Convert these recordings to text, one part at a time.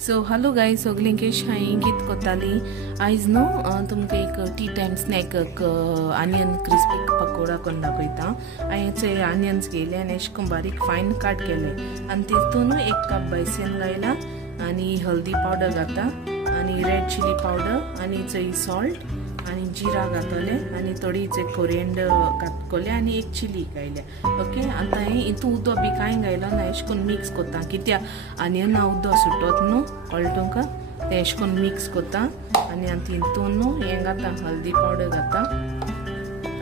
सो hello guys सगळीं कशी हांवें कित कोताली आयज न्हू तुमकां एक tea time snack onion crispy pakora करून दाखयता। हांवें आनियन्स घेयले आनी अशें करून बारीक फायन कट केले आनी तितून 1 कप बेसन घायला आनी हल्दी पावडर घाता आनी रेड चिली पावडर आनी चोय सॉल्ट आनी जिरा घातले आनी थोडी कोरिएंडर घातले आनी एक चिली घायले। ओके आतां हांवें हितून उदक बी कांय घायला ना, अशें करून मिक्स कोता कित्या आनियना उदक सुटत न्हू कळटुंका तें अशें करून मिक्स कोता आनी आतां हितून न्हू हें घाता हल्दी पावडर घाता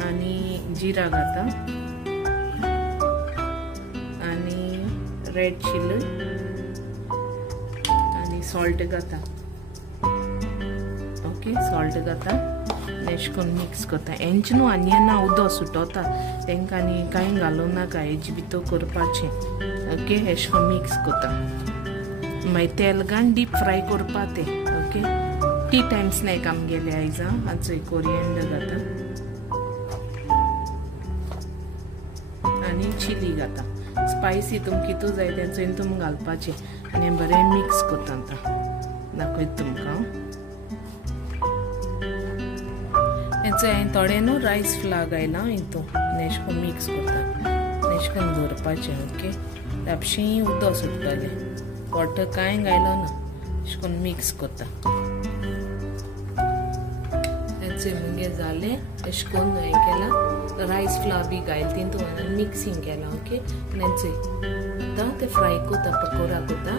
आनी जिरा घाता आनी रेड चिली आनी सॉल्ट घाता। ओके सॉल्ट घाता अशें करून मिक्स करता। हेंच न्हू आनियना उदक सुटता तांकां आनी कांय घालूं नाका, हेजे भितर करपाचें। ओके अशें करून मिक्स करता मागीर तेल घालून डीप फ्राय करपा तें। ओके टी टायम स्नॅक आमगेले आयज आतां कोरिएंडर घाता आनी चिली घाता। स्पायसी तुमकां कितू जाय तें तुमकां घालपाचें आनी बरें मिक्स करता। आतां दाखयता तुमकां हांवें थोडे न्हू रायस फ्लावर घायला हितून आनी अशें करून मिक्स करता अशें करून दवरपाचें। ओके धापशीं उदक सुटतलें, वॉटर कांय घायलो ना, अशें करून मिक्स करता। मुगे जालें अशें करून हें केला, रायस फ्लावर बी घायल तितून मिक्सिंग केलां। ओके आनी आतां तें फ्राय करता पकोडा करता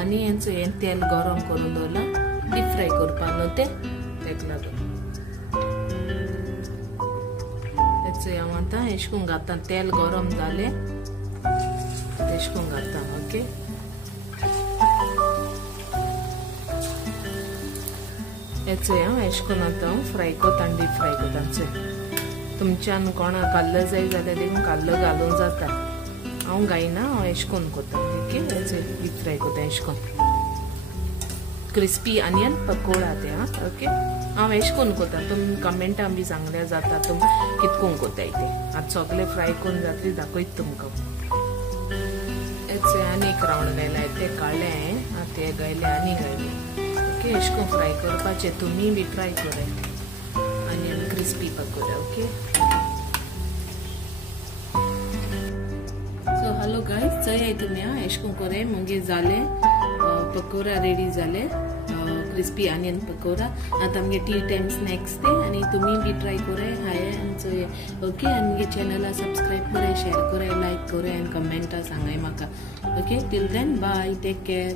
आनी हें तेल गरम करून दवरलां डीप फ्राय करपा न्हू तेका लागून। हांव आतां अशें करून घालता, तेल गरम जालें अशें करून घालता। ओके हांव अशें करून आतां फ्राय करता आनी डीप फ्राय करता। तुमच्यान कोणाक काल्लो जाय जाल्यार देखून काल्लो घालूं जाता, हांव घायना, हांव अशें करून करता। ओके डीप फ्राय करता अशें करून क्रिस्पी आनियन पकोडा ते। ओके हांव अशें करून करता, तुमी कमेंटां बी सांगल्यार जाता तुम कितकोन कोताय ते। आतां सगळे फ्राय करून जातली दाखयता तुमकां। आनी एक रावंड घायला ते काळ्ळे हांवें ते घायले आनी घायले। ओके अशें करून फ्राय करपाचें, तुमी बी ट्राय कराय onion crispy pakora. Okay so hello guys चोय तुमी अशें करून करे मुगे जाले पकोडा रेडी जाले क्रिस्पी आनियन पकोडा। आतां आमगे टी टायम स्नॅक्स ते आनी तुमी बी ट्राय कराय हांवें चोय। ओके आनी मुगे चॅनला सब्सक्रायब कराय, शेअर कराय, लायक कराय आनी कमेंटा सांगाय म्हाका। Okay till then bye, take care.